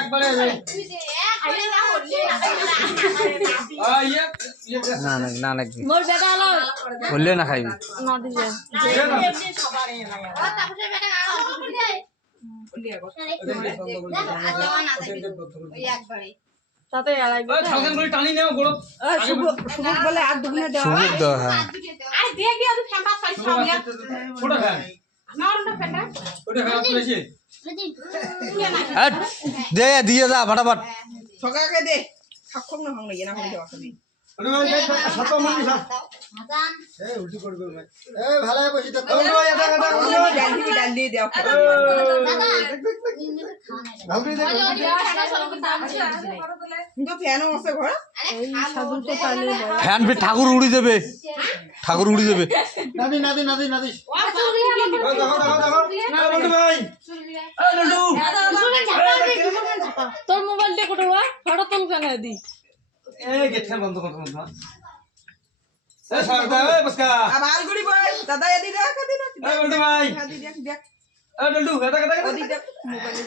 একবারে না না না না মোর বেটা হলো বললে না খাইবি না দিবে তাতে লাগবে ছালখান করে টানি নাও গড় সুবুক বলে আর দুগুনে দেওয়া সুবুক দাও হ্যাঁ আরে দিয়ে গিয়ে তুই ফেমা খাইছ আমি ওটা খান না ওটা ফেটা ওটা খান তুলেছি দে দিয়ে যা फटाफट সকাকে দে খাক্ষম না ভাঙলে না হয়ে যাওয়া তুমি আরে ভাই সাত মিনিট হাসান এই উল্টি করবে ভাই এই ভালো বসি তো ডাল দিয়ে দাও দাদা ভাবরি দে কিন্তু ফ্যানও আছে ঘর এই সাধু তো তালে ফ্যান ফির ঠাকুর উড়ি যাবে ঠাকুর উড়ি যাবে নাদি ও চুরি হলো দেখো না বলতো ভাই এই লডু তোর মোবাইলটা কোটা হওয়া ফটো তুল কেন দি এই গেট খান বন্ধ কর বন্ধ এই সারদা এই বসকা আবালগুড়ি বল দাদা এদি দেখ দি না এই বলতো ভাই দি দেখ দেখ এই লডু এটা ওদি দেখ মোবাইলে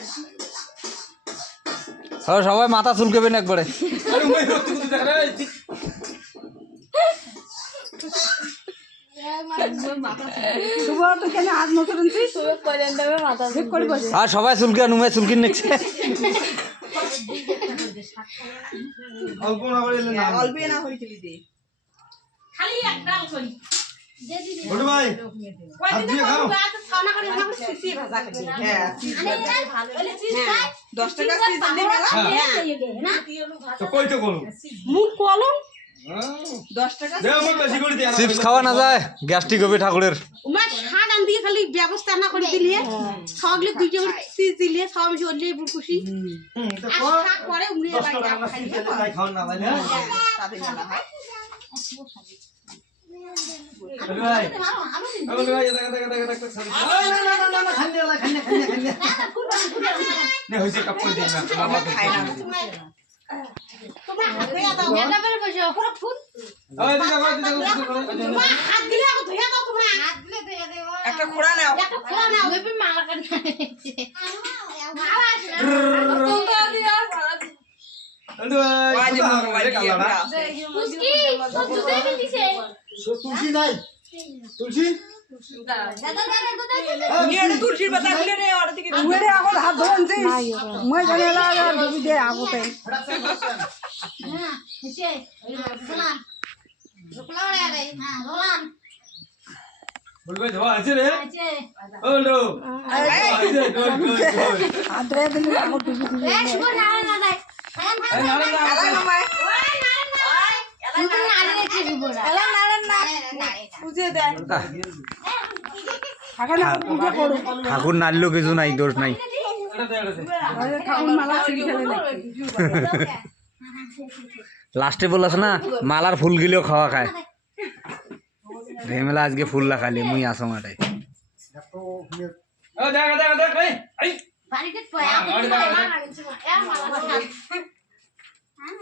সবাই মাথা চুলকেবেন একবারে আরে মই রক্ত কুতু দেখ রে শুভ তো কেন আজ নতুন তুই শুভ করেন দেবে মাথা ঠিক করে বসে আর সবাই চুলকে নুমে চুলকিন নিচ্ছে অল্প না বলে না অল্প না হই চলি দে খালি এক ডাল করি দে দিদি বলতো ভাই হাত দিয়ে খাও ছানা করে না সিসি ভাজা খাবি হ্যাঁ বলে চিজ খাই 10 টাকা সিস দি মেলা না তো কই তো করো মুখ কলম 10 টাকা দে আমার বেশি করে দে চিপস খাওয়া না যায় গ্যাস্ট্রিক হবে ঠাকুরের উমা খান আন দিয়ে খালি ব্যবস্থা না করে দিলিয়ে সবগুলো দুইটা চিজ দিলিয়ে সব আমি ওলে খুশি তো আর শাক করে উমরে 10 টাকা আমার সিসে তাই খাও না ভাই তাতে মেলা হয় বলতো ভাই বলতো ভাই দেখ না খালি নে হইছে কাপ করে দিন না বাবা খায় না তোমরা হাত ধুইয়া দাও এটা বের বসে পুরো ফুল এই দেখো তোমরা হাত দিলে আমাকে ধুইয়া দাও তোমরা হাত দিলে ধুইয়া দেব একটা খোড়া নাও একটা খোলা নাও ওই মালা কাটি মালা আছে তোমরা দিও বলতো ভাই আজ মোবাইল দিয়ে আমরা মুস্কি সব জুতাই দিছে তুলসী নাই তুলসী দাদা নিয়ে তুলসীর পাতা খুলে রে আর দিকে উড়ে আগল হাত ধরনছি মই জানে লাগা ডুবি দে আগতে হ্যাঁ হচ্ছে রোলান রোলান রে হ্যাঁ রোলান বলতো ভাই ধোয়া আছে রে আছে ওলো হাত ধরে দিলে আগল ডুবি দিবি এ শুভ নারায়ণ দাদা খান খান এলা মাই ওই নারায়ণ শুভ নারায়ণ রে শুভ এলা নারায়ণ না বুঝে দে থাকা না পূজা করো ঠাকুর নাড়লেও কিছু নাই দোষ নাই আরে ঠাকুর মালা ছিড়ি ফেলে নাকি লাস্টে বললাস না মালার ফুল গিলেও খাওয়া খায় ভেমেলা আজকে ফুল লাগালি মুই আসো মাটাই ও দেখ ভাই এই বাড়িতে পয়া করে এ মালা খান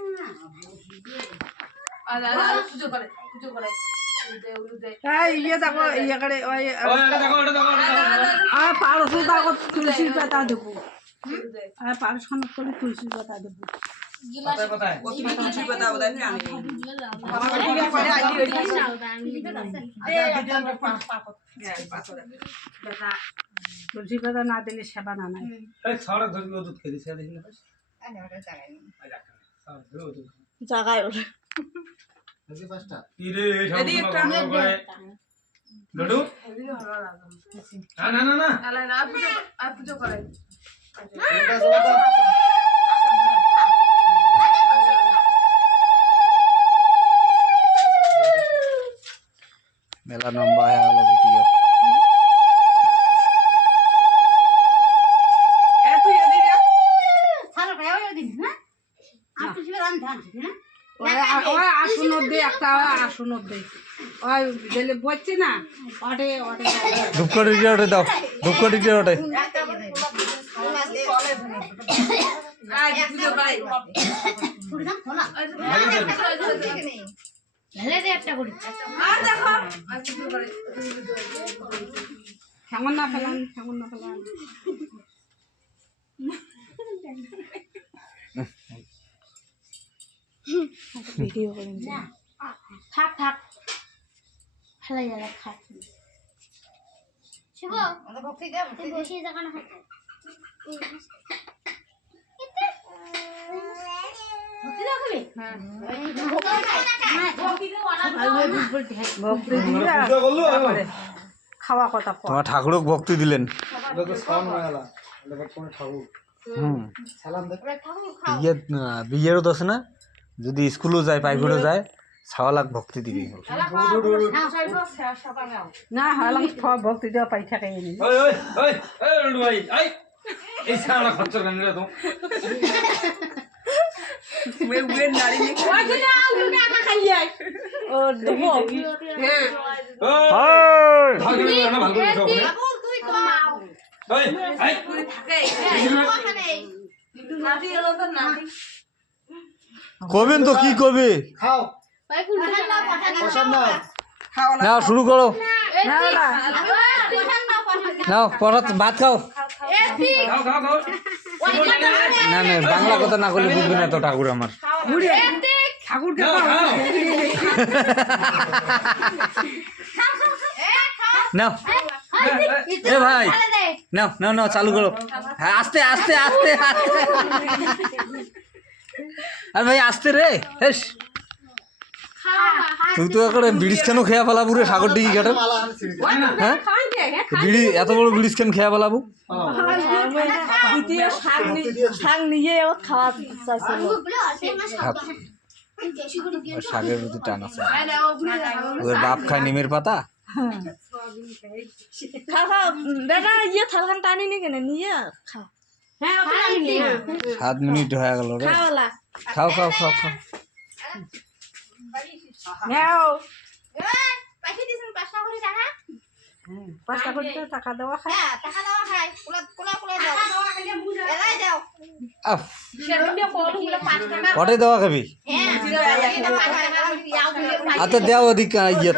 পুজো করে এই ইয়ে দেখো ইয়ে করে ওই এটা দেখো আর পারসো দেখো তুলসীর পাতা দেবো আর পারসো না করে তুলসীর পাতা দেবো কোথায় তুলসীর পাতা ওদের জানি তুলসী পাতা না দিলে সেবা না নাই এই ছড়া ধরবি ও দুধ খেয়ে দিছে দেখি না জায়গায় ওরে আজকে পাঁচটা কি রে এই সব করে লডু না পুজো করে মেলা লম্বা হয়ে গেল ভিডিও ছাড়ো ভাই ওই দিন না আপনি শিবে রান ধান না ওই আসুন দে একটা আসুন দে ওই গেলে বলছে না ওটে ওটে ধূপকাঠি দিয়ে ওঠে দাও ধূপকাঠি দিয়ে ওঠে পুরো খোলা ঢেলে দে একটা করে আর দেখো ঠেঙন না ফেলান ঠেঙন না ফেলান ভিডিও করেন থাক থাক ফেলাই যাবে থাক শুভ ভক্তি দে তুই বসে জায়গা না খাইতে ভক্তি দাও খাবি হ্যাঁ ভক্তি দিলা তারপরে খাওয়া কথা কর তোমার ঠাকুরক ভক্তি দিলেন এটা তো সাউন্ড হয়ে গেল এটা বর্তমানে ঠাকুর হুম সালাম দে বিয়েরও দোষ না যদি স্কুলও যায় প্রাইভেটও যায় ছাওয়ালাক ভক্তি দিবি না হালাম ভক্তি দেওয়া পাই থাকে ওই ওই ওই ওই রুডু ভাই আই এই সালা খচ্চর কেন রে তো উয়ে নারী ওই যে আলু না খাইয়ে ও দেবো হ্যাঁ ওই ভালো করে না ভালো করে খাও না বাবু তুই কও ওই আই থাকে ওখানে নাতি এলো তো নাতি কবেন তো কি কবে খাও ভাই কুলটা না পছন্দ না খাওয়া নাও শুরু করো না না নাও পড়াত ভাত খাও খাও খাও খাও না না বাংলা কথা না করলে বুঝবে না তো ঠাকুর আমার ঘুরে ঠাকুরকে খাও খাও নাও এ ভাই নাও নাও নাও চালু করো হ্যাঁ আস্তে আস্তে আস্তে আস্তে আরে ভাই আস্তে রে হেস তুই তো করে ব্রিজ কেন খেয়া ফেলাবু রে সাগর ডিগি ঘাটে মালা আমি ছিড়ি হ্যাঁ বিড়ি এত বড় ব্রিজ কেন খেয়া ফেলাবু দ্বিতীয় শাক নিয়ে আবার খাওয়া চাইছিল শাকের প্রতি টান আছে ওর বাপ খায় নিমের পাতা খাও খাও বেটা ইয়ে থালখান টানি নি কেন নিয়ে খাও হ্যাঁ ওখানে আমি নিয়ে 7 মিনিট হয়ে গেল রে খাওয়ালা খাও খাও খাও খাও নাও পাখি দিছেন 5টা করে টাকা 5টা করে টাকা দেওয়া খায় হ্যাঁ টাকা দাও খাই কুলা কুলা কুলা দাও এলাই দাও আফ সেদিন কোন গুলো 5 টাকা কটে দেওয়া খাবি হ্যাঁ এটা 5 টাকা ইয়াও দিলে আচ্ছা দেও ওদিক ইয়ে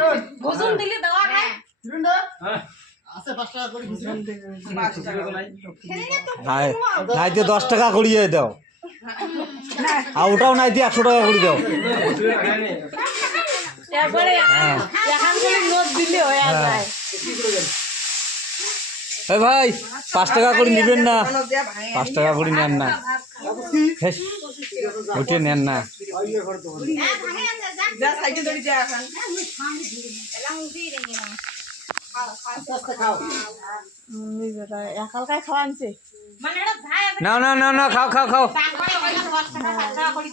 ভোজন দিলে দাও খাই হ্যাঁ আছে 5 টাকা করে খুচরো নাই নাই দিয়ে 10 টাকা করিয়ে দাও আর ওটাও নাই দিয়ে 100 টাকা করে দাও একবারে এখান থেকে নোট দিলে হয়ে যায় এ ভাই 5 টাকা করে নেবেন না 5 টাকা করে নেন না হেস ওইটা নেন না আইয়ে ঘর তো হ্যাঁ ভাঙে আছে যা যা সাইকেল ধরে যা এখন এলা মুভি রে নিয়ে আস্তে খাও একালকায় খাওয়া আনছে মানে এটা ভাই না না না না খাও খাও খাও টাকা করে 10 টাকা